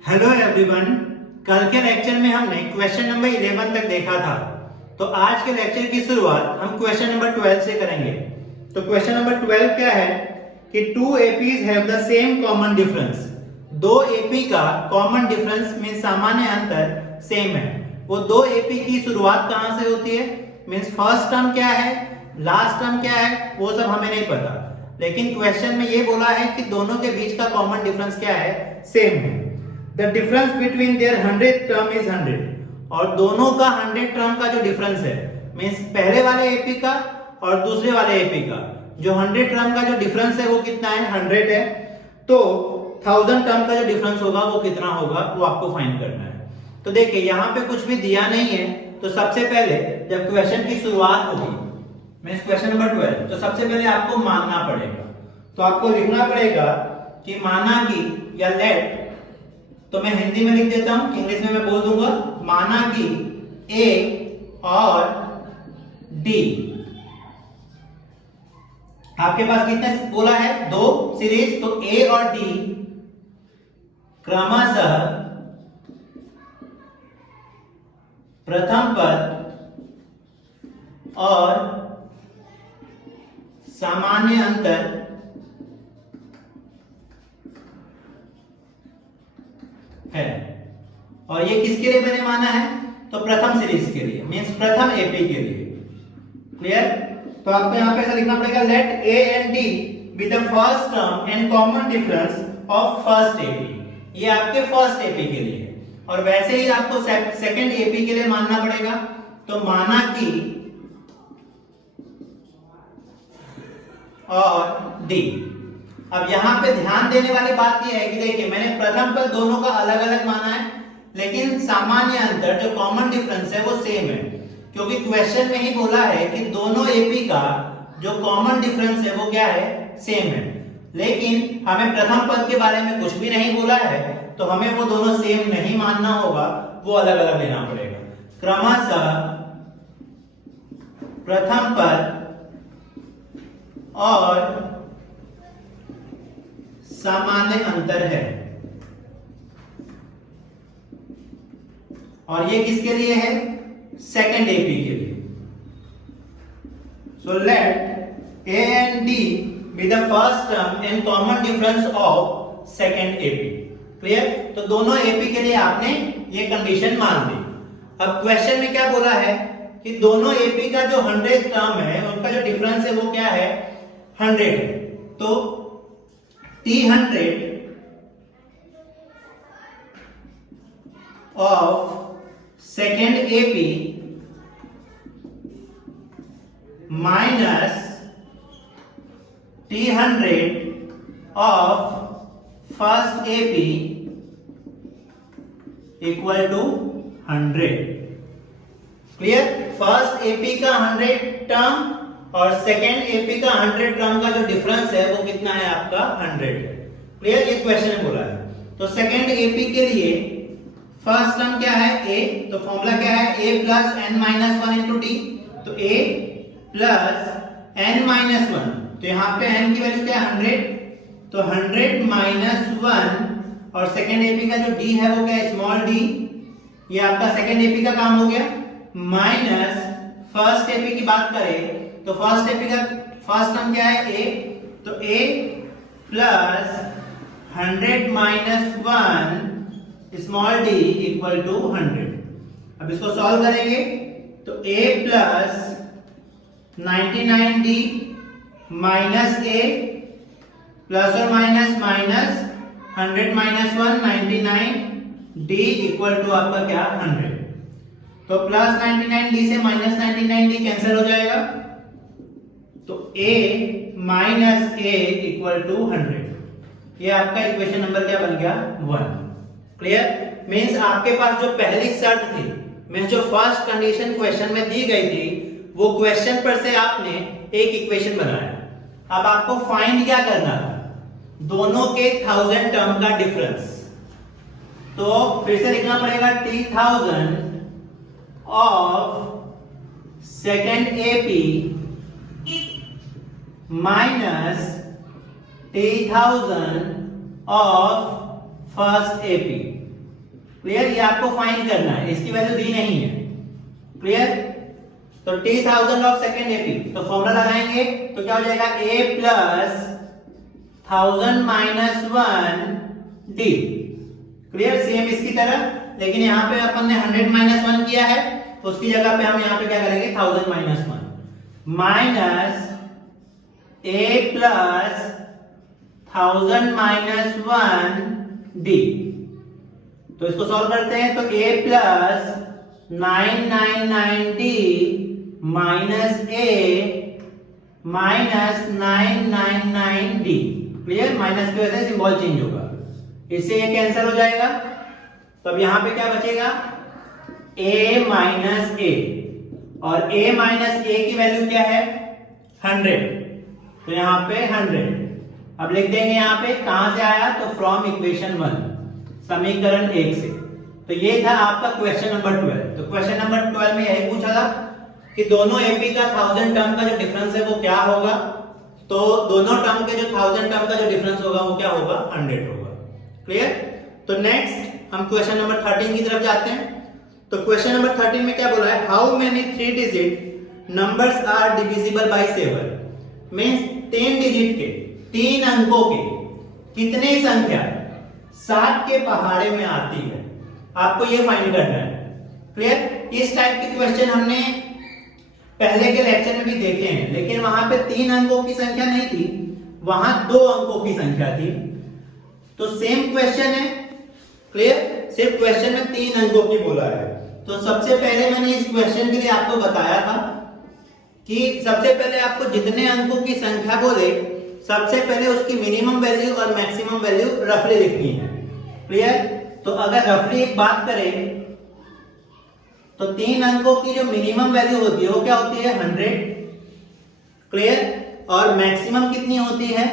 Hello everyone. कल के lecture में हमने क्वेश्चन नंबर 11 तक देखा था। तो आज के लेक्चर की शुरुआत हम क्वेश्चन नंबर 12 से करेंगे। तो क्वेश्चन नंबर 12 क्या है कि two APs have the same common difference. दो एपी का कॉमन डिफरेंस मींस सामान्य अंतर सेम है। वो दो एपी की शुरुआत कहां से होती है, मींस फर्स्ट टर्म क्या है, लास्ट टर्म क्या है, वो सब हमें नहीं पता। लेकिन क्वेश्चन में ये बोला है कि दोनों के बीच का कॉमन डिफरेंस क्या है, सेम है। The difference between their 100th term is 100 और दोनों का 100 टर्म का जो डिफरेंस है मींस पहले वाले एपी का और दूसरे वाले एपी का जो 100 टर्म का जो डिफरेंस है वो कितना है, 100 है। तो 1000 टर्म का जो डिफरेंस होगा वो कितना होगा, वो आपको फाइंड करना है। तो देखिए यहाँ पे कुछ भी दिया नहीं है। तो सबसे पहले जब क्वेश्चन की शुरुआत होगी मींस क्वेश्चन नंबर 12, तो सबसे पहले आपको मानना पड़ेगा। तो आपको लिखना पड़ेगा कि माना कि या लेट, तो मैं हिंदी में लिख देता हूं, इंग्लिश में मैं बोल दूंगा। माना कि ए और डी, आपके पास कितने बोला है, दो सीरीज। तो ए और डी क्रमशः प्रथम पद और सामान्य अंतर है। और ये किसके लिए मैंने माना है, तो प्रथम सीरीज के लिए मींस प्रथम एपी के लिए। क्लियर। तो आपको यहां पे ऐसा लिखना पड़ेगा, let a and d be the first term and common difference of first AP. ये आपके फर्स्ट एपी के लिए है। और वैसे ही आपको सेकंड एपी के लिए मानना पड़ेगा। तो माना कि और डी। अब यहां पे ध्यान देने वाली बात यह है कि देखिए मैंने प्रथम पद दोनों का अलग अलग माना है, लेकिन सामान्य अंतर जो कॉमन डिफरेंस है वो सेम है, क्योंकि क्वेश्चन में ही बोला है कि दोनों एपी का जो कॉमन डिफरेंस है वो क्या है, सेम है। लेकिन हमें प्रथम पद के बारे में कुछ भी नहीं बोला है, तो हमें वो दोनों सेम नहीं मानना होगा, वो अलग अलग लेना पड़ेगा। क्रमशः प्रथम पद और सामान्य अंतर है। और ये किसके लिए है, सेकंड एपी के लिए। So let a and d be the first term and common difference of second AP. Clear. तो दोनों एपी के लिए आपने ये कंडीशन मान ली। अब क्वेश्चन में क्या बोला है कि दोनों एपी का जो 100 टर्म है उनका जो डिफरेंस है वो क्या है, 100 है। तो T100 of second AP minus T100 of first AP equal to 100। Clear. First AP का 100 टर्म और सेकेंड एपी का 100 टर्म का जो डिफरेंस है वो कितना है, आपका 100 है। क्लियर। ये क्वेश्चन में बोला है। तो सेकेंड एपी के लिए फर्स्ट टर्म क्या है, a। तो फॉर्मूला क्या है, a plus n minus 1 into T. तो a प्लस n माइनस 1, तो यहाँ पे n की वैल्यू क्या है, 100। तो 100 माइनस 1 और सेकेंड एपी का जो d है वो क्या है, स्मॉल d। ये आपका सेकेंड एपी का काम हो गया। माइनस फर्स्ट एपी की बात करें तो फर्स्ट एपी का फर्स्ट टर्म क्या है, a। तो a plus 100 minus 1 small d equal to 100। अब इसको सॉल्व करेंगे तो a plus 99d minus a plus और minus minus 100 minus 1 99d equal to आपका क्या, 100। तो प्लस 99d से माइनस 99d कैंसिल हो जाएगा। तो a minus a equal to 100। ये आपका इक्वेशन नंबर क्या बन गया, 1। क्लियर। मींस आपके पास जो पहली शर्त थी मींस जो फर्स्ट कंडीशन क्वेश्चन में दी गई थी वो क्वेश्चन पर से आपने एक इक्वेशन बनाया। अब आपको फाइंड क्या करना था, दोनों के 1000 टर्म का डिफरेंस। तो फिर से लिखना पड़ेगा T1000 of second AP minus T1000 of first AP। Clear, ये आपको फाइंड करना है, इसकी वैल्यू दी नहीं है। क्लियर, तो t1000 ऑफ सेकेंड एपी, तो फॉर्मूला लगाएंगे तो क्या हो जाएगा a plus 1000 minus 1 d। Clear, same इसकी तरह, लेकिन यहाँ पे अपन ने 100 माइनस 1 किया है, उसकी जगह पे हम यहाँ पे क्या करेंगे 1000 minus 1 minus a plus 1000 minus 1 d। तो इसको सॉल्व करते हैं, तो a plus 999d minus a minus 999d। Clear, minus की वजह से सिंबल चेंज होगा, इससे ये कैंसिल हो जाएगा। तो अब यहां पे क्या बचेगा a माइनस a, और a माइनस a की वैल्यू क्या है 100, तो यहां पे 100। अब लिख देंगे यहां पे, कहां से आया, तो फ्रॉम इक्वेशन 1, समीकरण 1 से। तो ये था आपका क्वेश्चन नंबर 12। तो क्वेश्चन नंबर 12 में यही पूछा था कि दोनों एपी का 1000 टर्म का जो डिफरेंस है वो क्या होगा। तो दोनों टर्म के जो 1000 टर्म का जो डिफरेंस होगा वो क्या होगा 100 होगा। क्लियर, तो नेक्स्ट हम क्वेश्चन नंबर 13 की तरफ जाते हैं। तो क्वेश्चन नंबर 13 में क्या बोला है, how many 3 digit numbers are divisible by 7। Means 3 digit के 3 अंकों के कितने संख्या 7 के पहाड़े में आती है, आपको ये फाइंड करना है। क्लियर, इस टाइप के क्वेश्चन हमने पहले के लेक्चर में भी देखे हैं, लेकिन वहां पे 3 अंकों की संख्या नहीं थी, वहां 2 अंकों की संख्या थी। तो सेम क्वेश्चन है। क्लियर, सिर्फ क्वेश्चन में 3 अंकों की बोला है। तो सबसे पहले मैंने इस क्वेश्चन के लिए आपको बताया था कि सबसे पहले आपको जितने अंकों की संख्या बोले, सबसे पहले उसकी मिनिमम वैल्यू और मैक्सिमम वैल्यू रफली लिखनी है। क्लियर, तो अगर रफली एक बात करें तो 3 अंकों की जो मिनिमम वैल्यू होती है वो क्या होती है 100। क्लियर, और मैक्सिमम कितनी होती है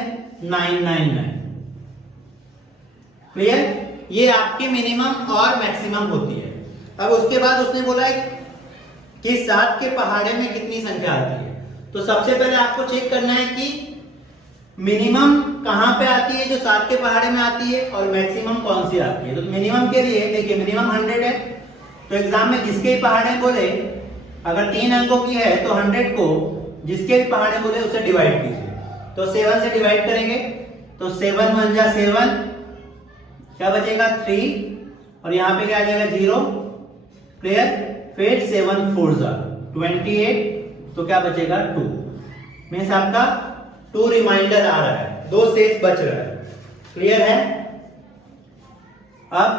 999। क्लियर, ये आपकी मिनिमम और मैक्सिमम होती है। अब उसके बाद उसने बोला है कि 7 के पहाड़े में कितनी संख्या आती है। तो सबसे पहले आपको चेक करना है कि मिनिमम कहां पे आती है जो 7 के पहाड़े में आती है, और मैक्सिमम कौन सी आती है। तो मिनिमम के लिए देखिए, मिनिमम 100 है, तो एग्जाम में जिसके पहाड़े बोले, अगर 3 अंकों की है तो 100 को जिसके भी पहाड़े बोले उससे डिवाइड कीजिए। तो 7 से डिवाइड करेंगे तो 7 1 जा 7, क्या बचेगा 3, और यहां पे क्या आ जाएगा 0। क्लियर, फिर 7 4 जा 28, तो क्या बचेगा 2। मींस आपका 2 रिमाइंडर आ रहा है, 2 शेष बच रहा है। क्लियर है, अब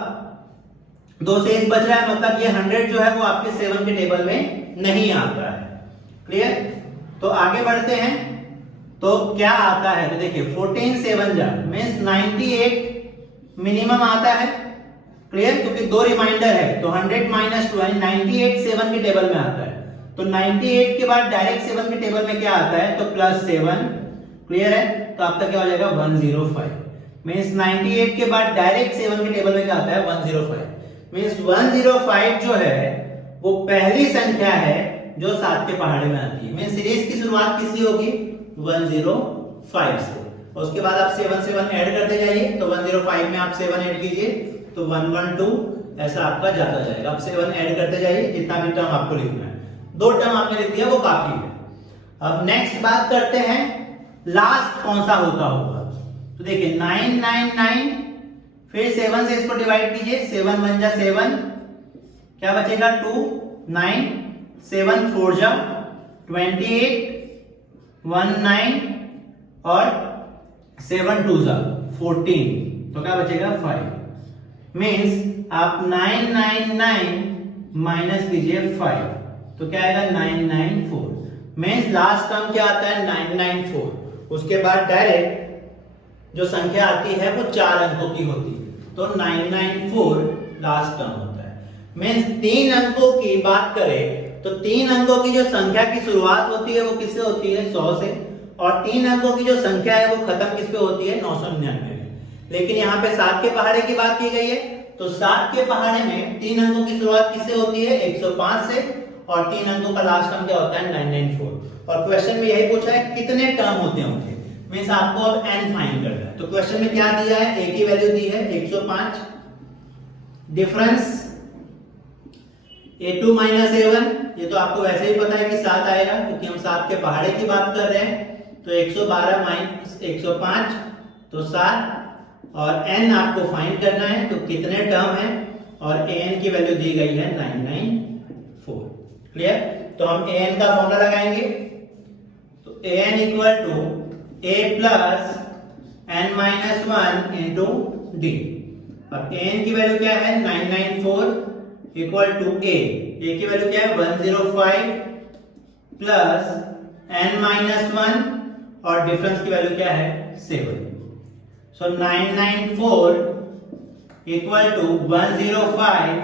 2 शेष बच रहा है, मतलब ये 100 जो है वो आपके 7 के टेबल में नहीं आता है। क्लियर, तो आगे बढ़ते हैं, तो क्या आता है, तो देखिए 14 7 जा मींस 98 मिनिमम आता है। क्लियर, क्योंकि 2 रिमाइंडर है, तो 100 माइनस 2 98 7 के टेबल में आता है। तो 98 के बाद डायरेक्ट 7 के टेबल में क्या आता है, तो प्लस 7। क्लियर है, तो आपका क्या हो जाएगा 105। मींस 98 के बाद डायरेक्ट 7 के टेबल में क्या आता है 105। मींस 105 जो है वो पहली संख्या है जो 7 के पहाड़े में आती है। मींस सीरीज की शुरुआत किससे होगी 105 से, और उसके बाद आप 7 7 ऐड करते जाइए। तो 105 में आप 7 ऐड कीजिए तो 112, ऐसा आपका जाता जाएगा। आप 7 ऐड करते जाइए, जितना भी टर्म आपको लिखना है। 2 टर्म आपने लिख दिया वो काफी है। अब नेक्स्ट बात करते हैं लास्ट कौन सा होता होगा। तो देखिए 999, फिर 7 से इसको डिवाइड कीजिए, 7 1 जा 7, क्या बचेगा 2 9, 7 4 जा 28, 1 9, और 7 2 जा 14, तो क्या बचेगा 5। मींस आप 999 माइनस कीजिए 5, तो क्या आएगा 994। मींस लास्ट टर्म क्या आता है 994। उसके बाद डायरेक्ट जो संख्या आती है वो 4 अंकों की होती है, तो 994 लास्ट टर्म होता है। मींस 3 अंकों की बात करें तो 3 अंकों की जो संख्या की शुरुआत होती है वो किससे होती है 100 से, और 3 अंकों की जो संख्या है वो खत्म किस पे होती है 999 में। लेकिन यहाँ पे 7 के पहाड़े की बात की गई है, तो 7 के पहाड़े में 3 अंकों की शुरुआत किससे होती है 105 से, और 3 अंकों का लास्ट टर्म क्या होता है 994। और क्वेश्चन में यही पूछा है कितने टर्म होते हैं उनके, मींस आपको अब n फाइंड करना है। तो क्वेश्चन में क्या दिया है, a की वैल्यू दी है 105, डिफरेंस A2 माइनस A1, ये तो आपको वैसे ही पता है कि 7 आएगा क्योंकि हम 7 के पहाड़े की बात कर रहे हैं। तो 112 माइनस 105 तो 7 और n आपको फाइंड करना है तो कितने टर्म है और an की वैल्यू दी गई है 994। क्लियर? तो हम an का फॉर्मूला लगाएंगे तो an equal to a plus n minus 1 into d. अब an की वैल्यू क्या है 994 इक्वल टू a की वैल्यू क्या है 105 प्लस n माइनस 1 और डिफरेंस की वैल्यू क्या है 7। सो 994 इक्वल टू 105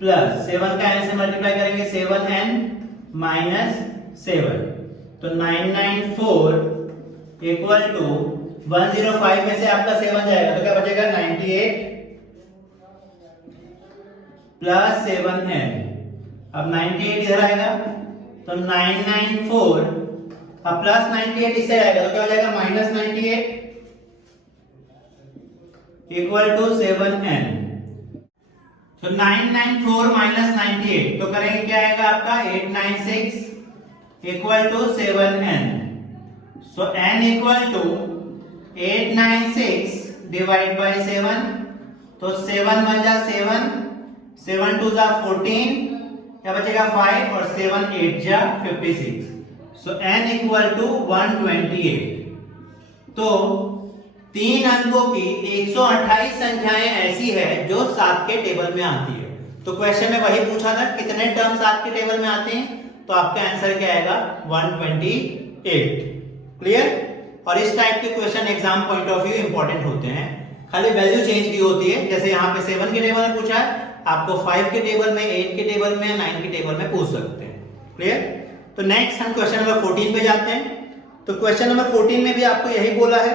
प्लस 7 का n से मल्टीप्लाई करेंगे 7n माइनस 7। तो 994 इक्वल टू 105 में से आपका 7 जाएगा तो क्या बचेगा 98 प्लस 7n। अब 98 इधर आएगा तो 994 अब प्लस 98 इससे आएगा तो क्या हो जाएगा माइनस 98 इक्वल टू 7n। तो 994 माइनस 98 तो करेंगे क्या आएगा आपका 896 equal to 7n। So n equal to 896 divide by 7 तो 7 1 जा 7 7 2 जा 14 क्या बचेगा 5 और 7 8 जा 56। सो n इक्वल टू 128। तो 3 अंकों की 128 संख्याएं ऐसी है जो 7 के टेबल में आती है। तो क्वेश्चन में वही पूछा था कितने टर्म 7 के टेबल में आते हैं तो आपका आंसर क्या आएगा 128। क्लियर? और इस टाइप के question exam point of view important होते हैं। खाली वैल्यू चेंज की होती है, जैसे यहाँ पे 7 के टेबल में पूछा है आपको 5 के टेबल में 8 के टेबल में 9 के टेबल में पूछ सकते हैं। क्लियर? तो नेक्स्ट हम क्वेश्चन नंबर 14 पे जाते हैं। तो क्वेश्चन नंबर 14 में भी आपको यही बोला है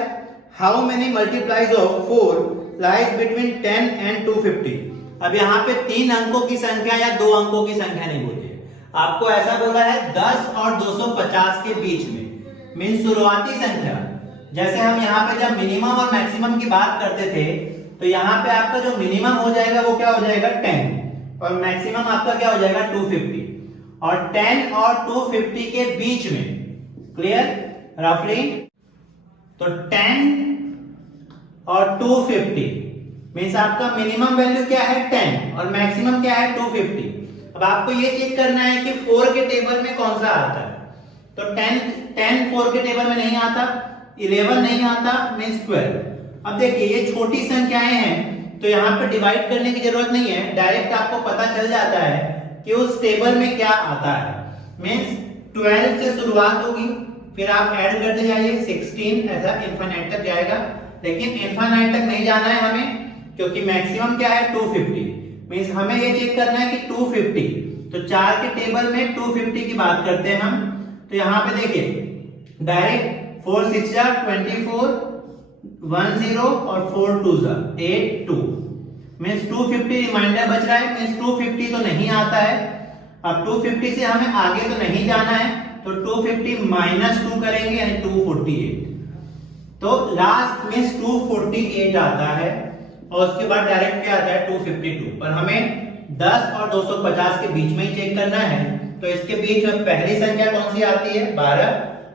how many multiplies of 4 lies between 10 and 250। अब यहाँ पे 3 अंकों की संख्या या 2 अंकों की संख्या नहीं बोली है, आपको ऐसा बोला है 10 और 250 के बीच में, मीन शुरुआती संख्या। जैसे हम यहाँ पे जब मिनिमम और मैक्सिमम की बात करते थे तो यहाँ पे आपका जो मिनिमम हो जाएगा वो क्या हो जाएगा 10 और मैक्सिमम आपका क्या हो जाएगा 250 और 10 और 250 के बीच में। क्लियर? रफली तो 10 और 250 मीन्स आपका मिनिमम वैल्यू क्या है 10 और मैक्सिमम क्या है 250। अब आपको ये चेक करना है कि 4 के टेबल में कौन सा आता है। तो 10 4 के टेबल में नहीं आता, 11 नहीं आता, मीन्स 12। अब देखिए ये छोटी संख्याएं हैं तो यहाँ पे डिवाइड करने की जरूरत नहीं है, डायरेक्ट आपको पता चल जाता है कि उस टेबल में क्या आता है। मीन्स 12 से शुरुआत होगी फिर आप ऐड करते जाइए 16 ऐसा इनफाइनाइट तक जाएगा, लेकिन इनफाइनाइट तक नहीं जाना है हमें क्योंकि मैक्सिमम क्या है 250। मीन्स हमें ये चेक करना है कि 250, तो 4 के टेबल में 250 की बात करते हैं हम। तो यहाँ पे देखिए डायरेक्ट 4 6 जा 24 1 0 और 4 2 जा 8 2 मीन्स 250 रिमाइंडर बच रहा है, मीन्स 250 तो नहीं आता है। अब 250 से हमें आगे तो नहीं जाना है तो 250 माइनस 2 करेंगे यानी 248। तो लास्ट मीन्स 248 आता है और उसके बाद डायरेक्ट क्या आता है 252। पर हमें 10 और 250 के बीच में ही चेक करना है तो इसके बीच में पहली संख्या कौन सी आती है 12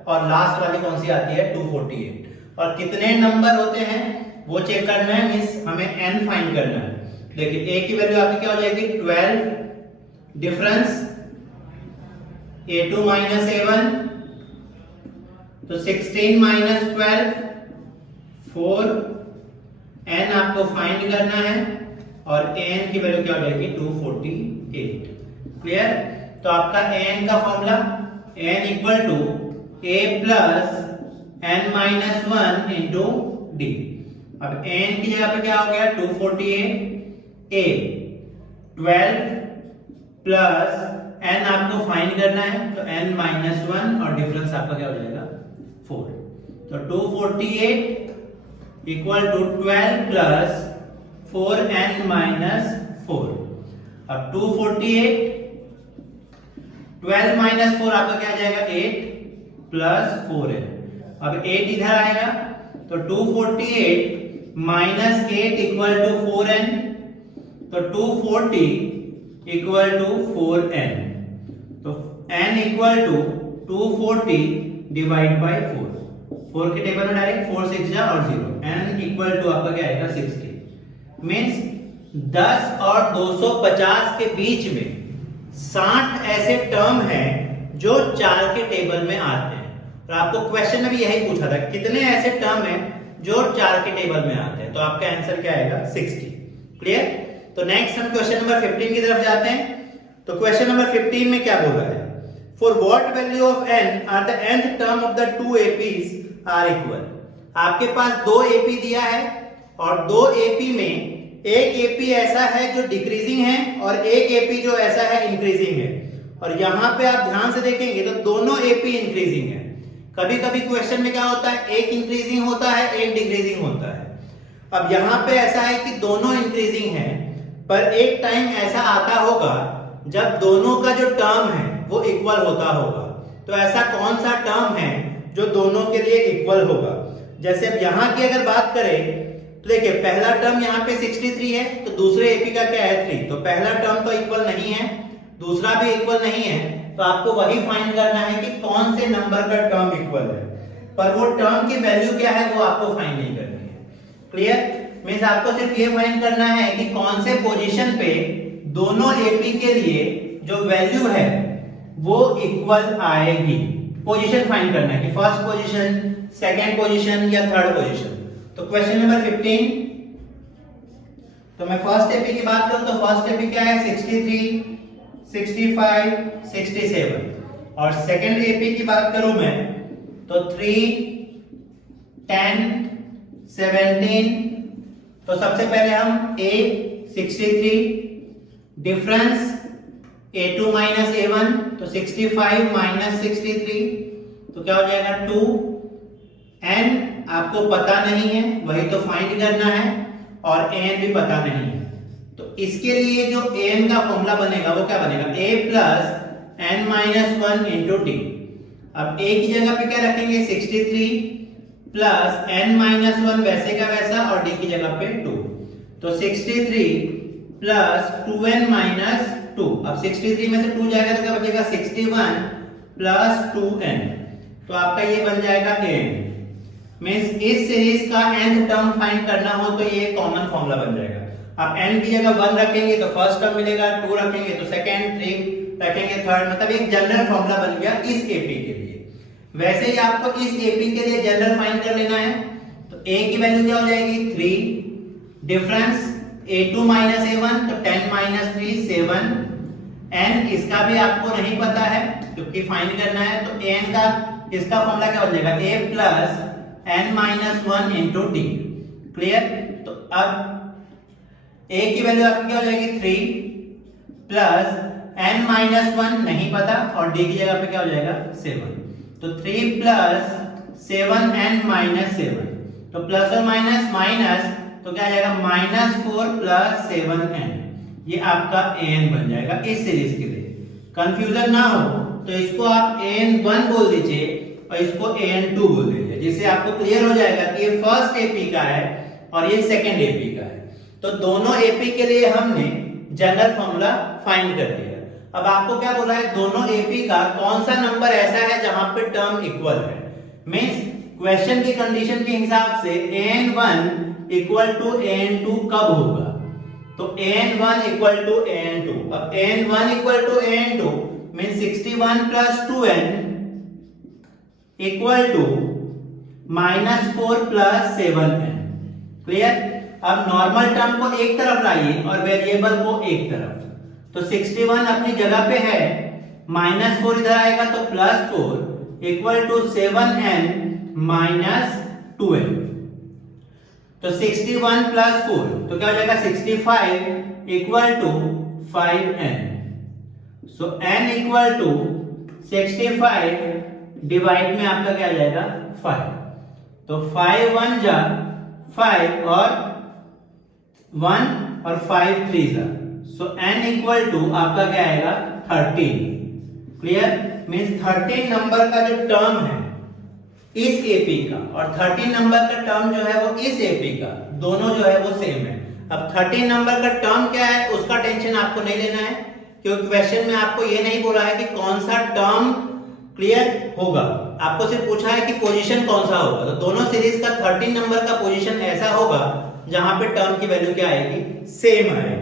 और लास्ट वाली कौन सी आती है 248। और कितने नंबर होते हैं वो चेक करना है, मींस हमें n फाइंड करना है। देखिए a की वैल्यू आपकी क्या हो जाएगी 12, डिफरेंस a2 माइनस a1 तो 16 माइनस 12 4, n आपको फाइंड करना है और n की वैल्यू क्या हो जाएगी 248। क्लियर? तो आपका n का formula n equal to a plus n minus 1 into d. अब n की जगह पे क्या हो गया 248, a 12 प्लस n आपको फाइंड करना है तो n माइनस 1 और डिफरेंस आपका क्या हो जाएगा 4। तो 248 equal to 12 plus 4n minus 4। अब 248 12 माइनस 4 आपका क्या आ जाएगा 8 प्लस 4n। अब 8 इधर आएगा तो 248 माइनस 8 इक्वल टू 4n। तो 240 इक्वल टू 4n, तो n equal to 240 divide by 4, 4 के टेबल में डायरेक्ट 4 6 जा और 0, n इक्वल टू आपका क्या आएगा 60, मींस 10 और 250 के बीच में 60 ऐसे टर्म हैं जो 4 के टेबल में आते हैं। और आपको क्वेश्चन में भी यही पूछा था कितने ऐसे टर्म हैं जो 4 के टेबल में आते हैं, तो आपका आंसर क्या आएगा 60। क्लियर? तो नेक्स्ट हम क्वेश्चन नंबर 15 की तरफ जाते हैं। तो क्वेश्चन नंबर 15 में क्या बोला है, for what value of n are the nth term of the two APs are equal. आपके पास दो एपी दिया है और दो एपी में एक एपी ऐसा है जो डिक्रीजिंग है और एक एपी जो ऐसा है इंक्रीजिंग है, और यहां पे आप ध्यान से देखेंगे तो दोनों एपी इंक्रीजिंग है। कभी कभी क्वेश्चन में क्या होता है, एक इंक्रीजिंग होता है एक डिक्रीजिंग होता है। अब यहां पे ऐसा है कि दोनों इंक्रीजिंग है, पर एक टाइम ऐसा आता होगा जब दोनों का जो टर्म है वो इक्वल होता होगा। तो ऐसा कौन सा टर्म है जो दोनों के लिए इक्वल होगा? जैसे अब यहां की अगर बात करें तो देखिए पहला टर्म यहाँ पे 63 है, तो दूसरे एपी का क्या है 3, तो पहला टर्म तो इक्वल नहीं है, दूसरा भी इक्वल नहीं है, तो आपको वही फाइंड करना है कि कौन से नंबर का टर्म इक्वल है, पर वो टर्म की वैल्यू क्या है वो आपको फाइंड नहीं करनी है। क्लियर? मींस आपको सिर्फ ये फाइंड करना है कि कौन से पोजीशन पे दोनों एपी के लिए जो वैल्यू है वो इक्वल आएगी। पोजीशन फाइंड करना है कि फर्स्ट पोजीशन, सेकंड पोजीशन या थर्ड पोजीशन। तो क्वेश्चन नंबर 15, तो मैं फर्स्ट एपी की बात करूं तो फर्स्ट एपी क्या है 63, 65, 67, और सेकंड एपी की बात करूं मैं तो 3, 10, 17। तो सबसे पहले हम a 63, difference a2 minus a1, तो 65 माइनस 63, तो क्या हो जाएगा 2। n आपको पता नहीं है, वही तो फाइंड करना है, और an भी पता नहीं है, तो इसके लिए जो an का फॉर्मूला बनेगा वो क्या बनेगा, a plus n minus 1 into T. अब a की जगह पे क्या रखेंगे 63 प्लस n माइनस 1 वैसे का वैसा, और d की जगह पे 2, तो 63 प्लस 2n माइनस 2। अब 63 में से 2 जाएगा तो क्या बचेगा 61 प्लस 2n, तो आपका ये बन जाएगा n। मींस इस सीरीज का nth टर्म फाइंड करना हो तो ये कॉमन फॉर्मूला बन जाएगा। आप n की जगह 1 रखेंगे तो फर्स्ट टर्म मिलेगा, 2 रखेंगे तो सेकंड, 3 रखेंगे थर्ड, मतलब एक जनरल फॉर्मूला बन गया इस एपी के लिए। वैसे ही आपको इस एपी के लिए जनरल फाइंड कर लेना है, तो a की वैल्यू क्या हो जाएगी 3, डिफरेंस a2 माइनस a1, तो 10 माइनस 3 7, n इसका भी आपको नहीं पता है क्योंकि फाइंड करना है, तो n का इसका फॉर्मूला क्या हो जाएगा a plus n minus 1 into T. Clear? तो अब a की वैल्यू आपकी क्या हो जाएगी 3 प्लस n माइनस 1 नहीं पता, और d की जगह पे क्या हो जाएगा 7, तो 3 प्लस 7n माइनस 7, तो प्लस और माइनस माइनस, तो क्या आ जाएगा माइनस 4 प्लस 7n, ये आपका an बन जाएगा इस सीरीज के लिए। कंफ्यूजन ना हो तो इसको आप an1 बोल दीजिए और इसको an2 बोल दीजिए, जिससे आपको क्लियर हो जाएगा कि ये फर्स्ट एपी का है और ये सेकंड एपी का है। तो दोनों एपी के लिए हमने जनरल फॉर्मूला फाइंड कर दिया। अब आपको क्या बोला है, दोनों एपी का कौन सा नंबर ऐसा है जहां पे टर्म इक्वल है। मींस क्वेश्चन की कंडीशन के हिसाब से an1 इक्वल टू an2 कब होगा, तो an1 इक्वल टू an2। अब an1 equal to an2 means 61 plus 2n equal to -4 plus 7n। Clear? अब नॉर्मल टर्म को एक तरफ लाइए और वेरिएबल को एक तरफ, तो 61 अपनी जगह पे है, -4 इधर आएगा तो +4 equal to 7n minus 2n, तो 61 प्लस 4 तो क्या हो जाएगा 65 equal to 5n। So n equal to 65 divide में आपका क्या आ जाएगा 5, तो 5 1 जा 5 और 1 और 5 3 जा, सो n इक्वल टू आपका क्या आएगा 13। क्लियर? मींस 13 नंबर का जो टर्म है इस एपी का और 13 नंबर का टर्म जो है वो इस एपी का, दोनों जो है वो सेम है। अब 13 नंबर का टर्म क्या है उसका टेंशन आपको नहीं लेना है, क्योंकि क्वेश्चन में आपको ये नहीं बोला है कि कौन सा टर्म क्लियर होगा, आपको सिर्फ पूछा है कि पोजीशन कौन सा होगा। तो दोनों सीरीज का 13 नंबर का पोजीशन ऐसा होगा जहां पे टर्म की वैल्यू क्या आएगी, सेम आएगी।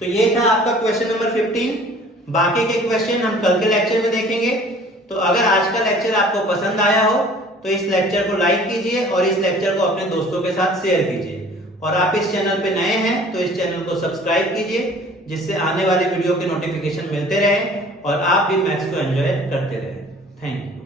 तो ये था आपका क्वेश्चन नंबर 15। बाकी के क्वेश्चन हम कल के लेक्चर में देखेंगे। तो अगर आज का लेक्चर आपको पसंद आया हो तो इस लेक्चर को लाइक कीजिए और इस लेक्चर को अपने दोस्तों के साथ शेयर कीजिए। और आप इस चैनल पे नए हैं तो इस चैनल को सब्सक्राइब कीजिए, जिससे आने वाले वीडियो के नोटिफिकेशन मिलते रहे और आप भी मैथ्स को एंजॉय करते रहे। Thank you.